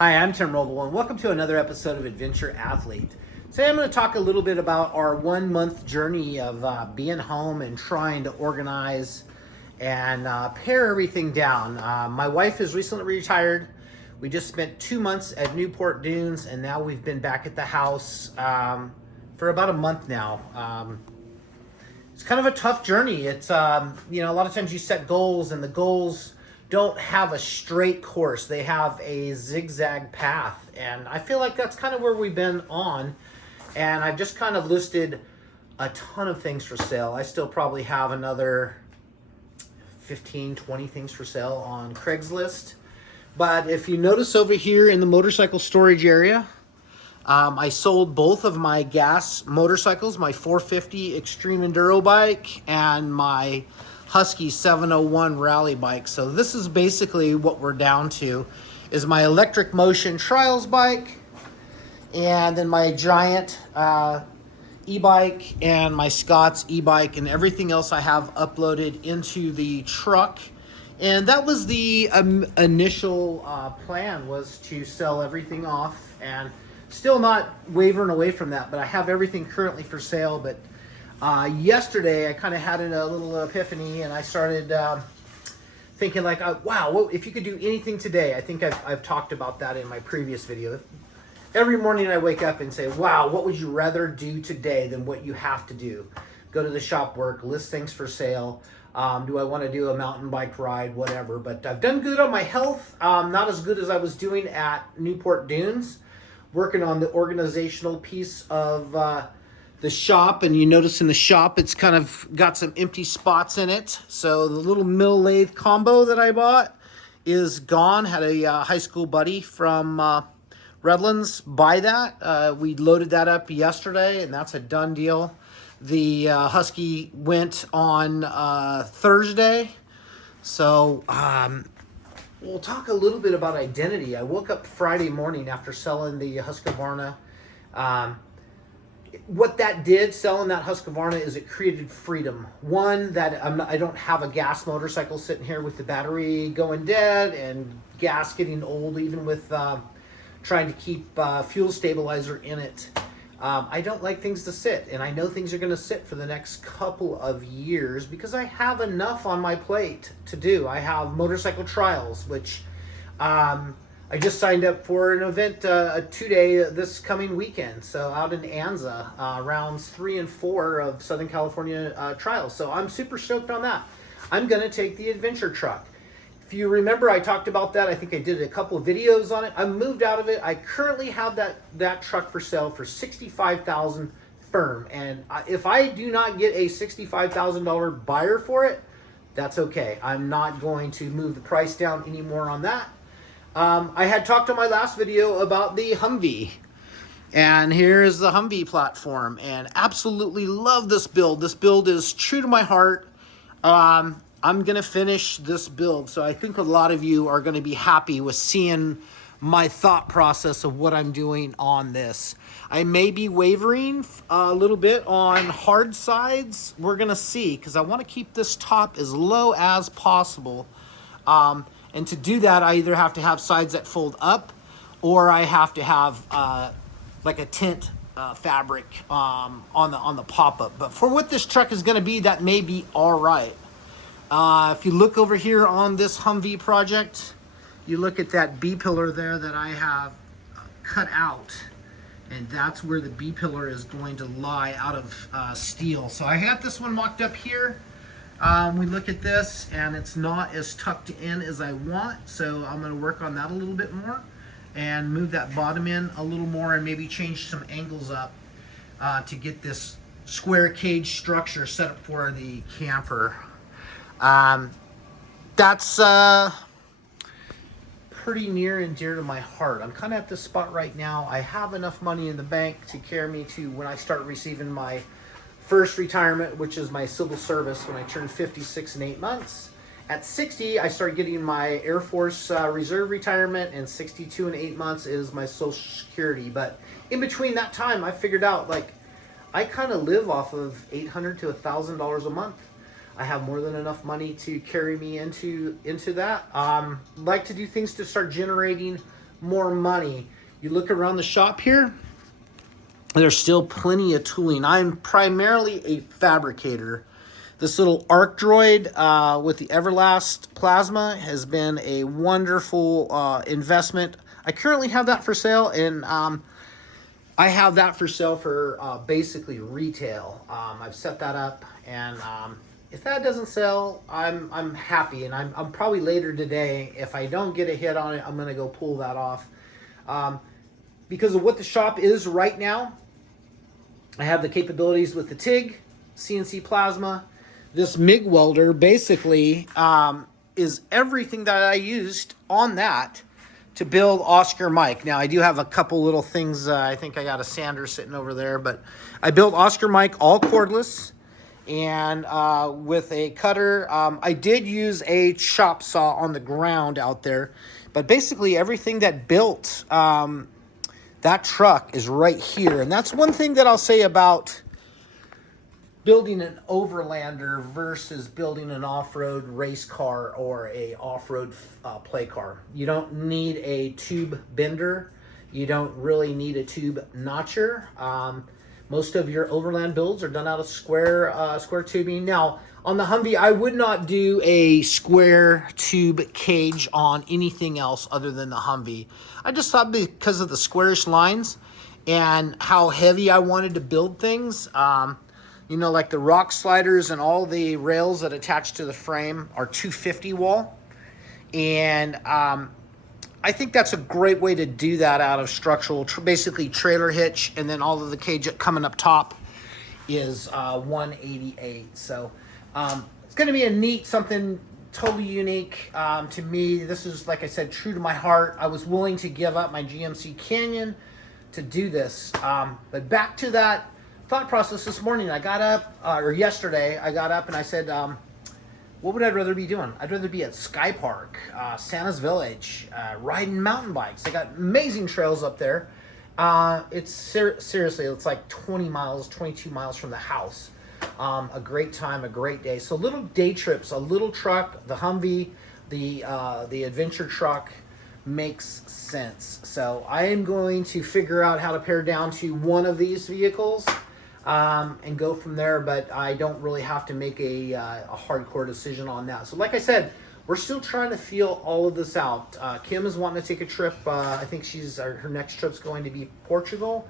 Hi, I'm Tim Roble, and welcome to another episode of Adventure.athlete. Today I'm going to talk a little bit about our 1 month journey of being home and trying to organize and pare everything down. My wife is recently retired. We just spent 2 months at Newport Dunes, and now we've been back at the house for about a month now. It's kind of a tough journey. It's, a lot of times you set goals, and the goals don't have a straight course. They have a zigzag path. And I feel like that's kind of where we've been on. And I've just kind of listed a ton of things for sale. I still probably have another 15, 20 things for sale on Craigslist. But if you notice over here in the motorcycle storage area, I sold both of my gas motorcycles, my 450 Extreme Enduro bike and my Husky 701 rally bike. So this is basically what we're down to, is my electric motion trials bike, and then my giant e-bike and my Scott's e-bike, and everything else I have uploaded into the truck. And that was the initial plan, was to sell everything off, and still not wavering away from that, but I have everything currently for sale. But yesterday I kind of had a little epiphany, and I started thinking like, wow, if you could do anything today. I think I've talked about that in my previous video. Every morning I wake up and say, wow, what would you rather do today than what you have to do? Go to the shop, work, list things for sale. Do I want to do a mountain bike ride, whatever. But I've done good on my health. Not as good as I was doing at Newport Dunes, working on the organizational piece of the shop. And you notice in the shop, it's kind of got some empty spots in it. So the little mill lathe combo that I bought is gone. Had a high school buddy from Redlands buy that. We loaded that up yesterday, and that's a done deal. The Husky went on Thursday. So we'll talk a little bit about identity. I woke up Friday morning after selling the Husqvarna. What that did, selling that Husqvarna, is it created freedom. One, that I don't have a gas motorcycle sitting here with the battery going dead and gas getting old, even with trying to keep fuel stabilizer in it. I don't like things to sit, and I know things are going to sit for the next couple of years because I have enough on my plate to do. I have motorcycle trials, which I just signed up for an event, a 2-day this coming weekend. So out in Anza, rounds 3 and 4 of Southern California trials. So I'm super stoked on that. I'm going to take the adventure truck. If you remember, I talked about that. I think I did a couple of videos on it. I moved out of it. I currently have that truck for sale for $65,000 firm. And if I do not get a $65,000 buyer for it, that's okay. I'm not going to move the price down anymore on that. I had talked on my last video about the Humvee. And here's the Humvee platform. And absolutely love this build. This build is true to my heart. I'm going to finish this build, so I think a lot of you are going to be happy with seeing my thought process of what I'm doing on this. I may be wavering a little bit on hard sides. We're going to see, because I want to keep this top as low as possible. And to do that, I either have to have sides that fold up, or I have to have like a tint fabric on the pop-up. But for what this truck is going to be, that may be all right. If you look over here on this Humvee project, you look at that B-pillar there that I have cut out, and that's where the B-pillar is going to lie, out of steel. So I had this one mocked up here. We look at this, and it's not as tucked in as I want, so I'm going to work on that a little bit more and move that bottom in a little more, and maybe change some angles up to get this square cage structure set up for the camper. That's pretty near and dear to my heart. I'm kind of at this spot right now. I have enough money in the bank to carry me to when I start receiving my first retirement, which is my civil service, when I turn 56 in 8 months. At 60, I start getting my Air Force Reserve retirement, and 62 in 8 months is my Social Security. But in between that time, I figured out, like, I kind of live off of $800 to $1,000 a month. I have more than enough money to carry me into that. Like to do things to start generating more money. You look around the shop here, there's still plenty of tooling. I'm primarily a fabricator. This little arc droid with the Everlast plasma has been a wonderful investment. I currently have that for sale, and I have that for sale for basically retail. I've set that up, and if that doesn't sell, I'm happy, and I'm probably later today. If I don't get a hit on it, I'm gonna go pull that off. Because of what the shop is right now, I have the capabilities with the TIG, CNC plasma. This MIG welder basically is everything that I used on that to build Oscar Mike. Now, I do have a couple little things. I think I got a sander sitting over there, but I built Oscar Mike all cordless and with a cutter. I did use a chop saw on the ground out there, but basically everything that built that truck is right here. And that's one thing that I'll say about building an overlander versus building an off-road race car or a off-road play car. You don't need a tube bender. You don't really need a tube notcher. Most of your overland builds are done out of square tubing. Now, on the Humvee, I would not do a square tube cage on anything else other than the Humvee. I just thought because of the squarish lines and how heavy I wanted to build things, you know, like the rock sliders and all the rails that attach to the frame are 250 wall. And I think that's a great way to do that out of structural, basically trailer hitch, and then all of the cage coming up top is 188. So it's going to be a neat, something totally unique to me. This is, like I said, true to my heart. I was willing to give up my GMC Canyon to do this. But back to that thought process this morning. I got up, or yesterday, I got up and I said, what would I rather be doing? I'd rather be at Sky Park, Santa's Village, riding mountain bikes. They got amazing trails up there. It's seriously, it's like 20 miles, 22 miles from the house. A great time, a great day. So little day trips, a little truck, the Humvee, the adventure truck makes sense. So I am going to figure out how to pare down to one of these vehicles and go from there, but I don't really have to make a hardcore decision on that. So like I said, we're still trying to feel all of this out. Kim is wanting to take a trip. I think her next trip's going to be Portugal.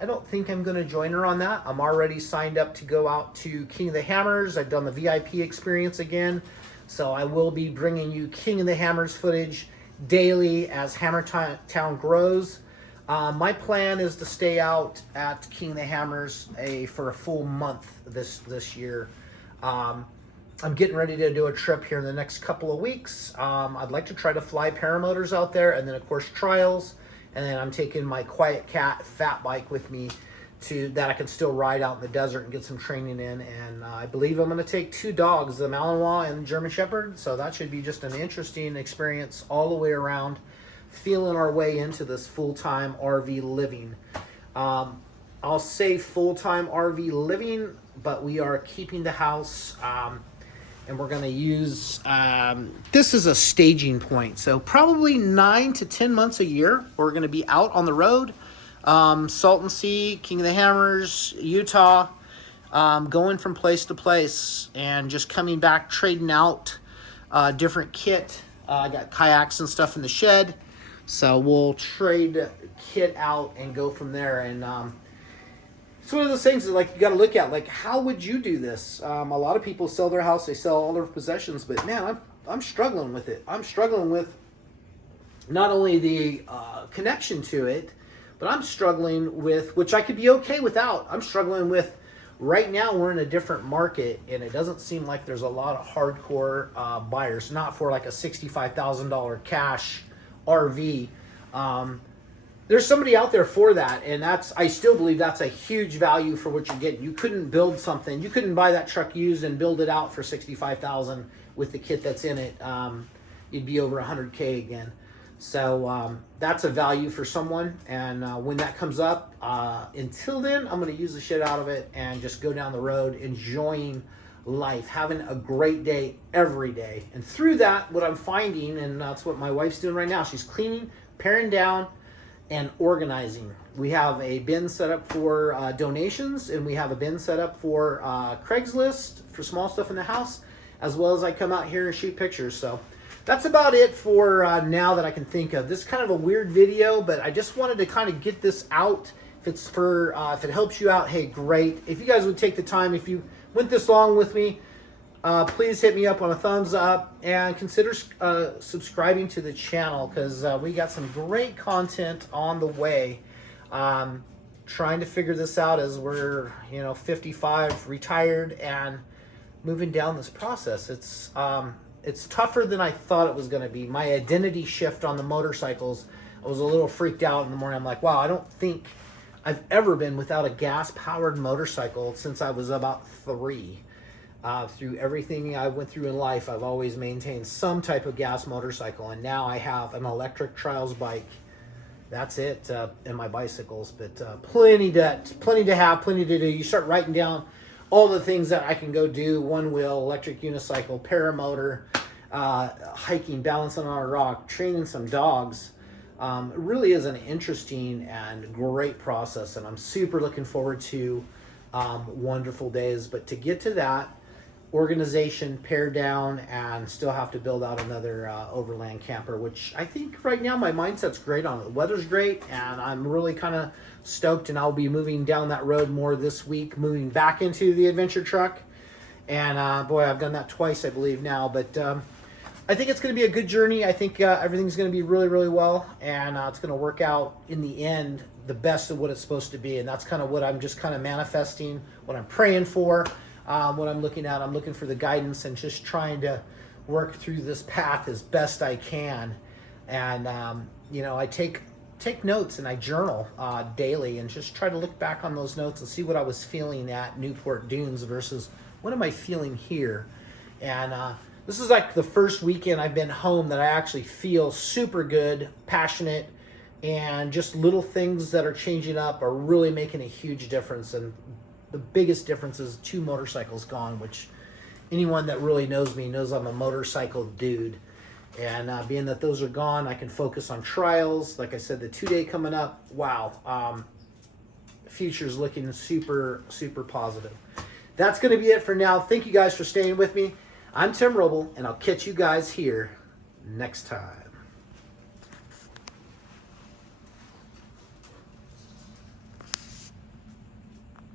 I don't think I'm going to join her on that. I'm already signed up to go out to King of the Hammers. I've done the VIP experience again, so I will be bringing you King of the Hammers footage daily as Hammertown grows. My plan is to stay out at King of the Hammers for a full month this year. I'm getting ready to do a trip here in the next couple of weeks. I'd like to try to fly paramotors out there, and then of course trials, and then I'm taking my Quiet Cat fat bike with me that I can still ride out in the desert and get some training in. And I believe I'm going to take 2 dogs, the Malinois and the German Shepherd, so that should be just an interesting experience all the way around, feeling our way into this full-time RV living. I'll say full-time RV living, but we are keeping the house, and we're going to use, this is a staging point. So probably 9 to 10 months a year, we're going to be out on the road. Salton Sea, King of the Hammers, Utah, going from place to place and just coming back, trading out different kit. I got kayaks and stuff in the shed. So we'll trade kit out and go from there. And it's one of those things that, like, you got to look at, like, how would you do this? A lot of people sell their house, they sell all their possessions, but man, I'm struggling with it. I'm struggling with not only the connection to it, but I'm struggling with, which I could be okay without, I'm struggling with, right now we're in a different market, and it doesn't seem like there's a lot of hardcore buyers, not for like a $65,000 cash RV. There's somebody out there for that, and I still believe that's a huge value for what you get. You couldn't build something, you couldn't buy that truck used and build it out for $65,000 with the kit that's in it. You'd be over $100K again. So that's a value for someone, and when that comes up, until then, I'm going to use the shit out of it and just go down the road enjoying life, having a great day every day. And through that, what I'm finding, and that's what my wife's doing right now, she's cleaning, paring down, and organizing. We have a bin set up for donations, and we have a bin set up for Craigslist for small stuff in the house, as well as I come out here and shoot pictures. So that's about it for now that I can think of. This is kind of a weird video, but I just wanted to kind of get this out. If it's for, if it helps you out, hey, great. If you guys would take the time, if you went this long with me, please hit me up on a thumbs up and consider subscribing to the channel, because we got some great content on the way. Trying to figure this out as we're 55, retired, and moving down this process. It's tougher than I thought it was going to be. My identity shift on the motorcycles, I was a little freaked out in the morning. I'm like, wow, I don't think I've ever been without a gas-powered motorcycle since I was about 3. Through everything I went through in life, I've always maintained some type of gas motorcycle, and now I have an electric trials bike. That's it, and my bicycles, but plenty to have, plenty to do. You start writing down all the things that I can go do: one wheel, electric unicycle, paramotor, hiking, balancing on a rock, training some dogs. It really is an interesting and great process, and I'm super looking forward to wonderful days. But to get to that, organization, pare down, and still have to build out another overland camper, which I think right now my mindset's great on it. The weather's great, and I'm really kind of stoked, and I'll be moving down that road more this week, moving back into the adventure truck. And boy, I've done that twice, I believe now, but I think it's going to be a good journey. I think everything's going to be really, really well, and it's going to work out in the end the best of what it's supposed to be. And that's kind of what I'm just kind of manifesting, what I'm praying for. What I'm looking at, I'm looking for the guidance and just trying to work through this path as best I can. And, I take notes and I journal daily, and just try to look back on those notes and see what I was feeling at Newport Dunes versus what am I feeling here. And this is like the first weekend I've been home that I actually feel super good, passionate, and just little things that are changing up are really making a huge difference. And the biggest difference is 2 motorcycles gone, which anyone that really knows me knows I'm a motorcycle dude. And being that those are gone, I can focus on trials. Like I said, the 2-day coming up, wow, the future's looking super, super positive. That's going to be it for now. Thank you guys for staying with me. I'm Tim Roble, and I'll catch you guys here next time.